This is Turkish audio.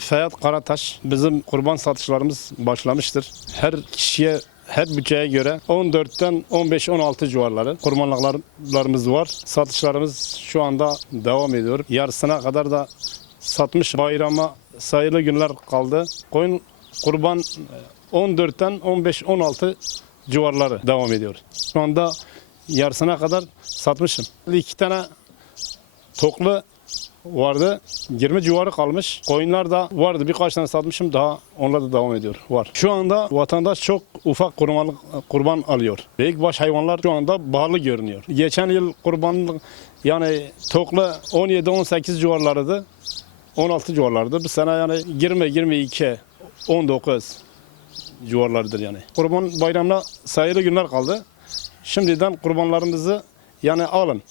Feyat Karataş bizim kurban satışlarımız başlamıştır. Her kişiye her bütçeye göre 14'ten 15-16 civarları kurbanlıklarımız var. Satışlarımız şu anda devam ediyor. Yarısına kadar da satmış bayrama sayılı günler kaldı. Koyun kurban e, 14'ten 15-16 civarları devam ediyor. Şu anda yarısına kadar satmışım. İki tane toklu vardı. 20 civarı kalmış. Koyunlar da vardı. Birkaç tane satmışım. Daha onlar da devam ediyor. Var. Şu anda vatandaş çok ufak kurbanlık, kurban alıyor. Büyükbaş hayvanlar şu anda pahalı görünüyor. Geçen yıl kurbanlık yani toklu 17-18 civarlarıydı. 16 civarlardı. Bu sene yani 20-22 19 civarlarıdır yani. Kurban bayramına sayılı günler kaldı. Şimdiden kurbanlarınızı yani alın.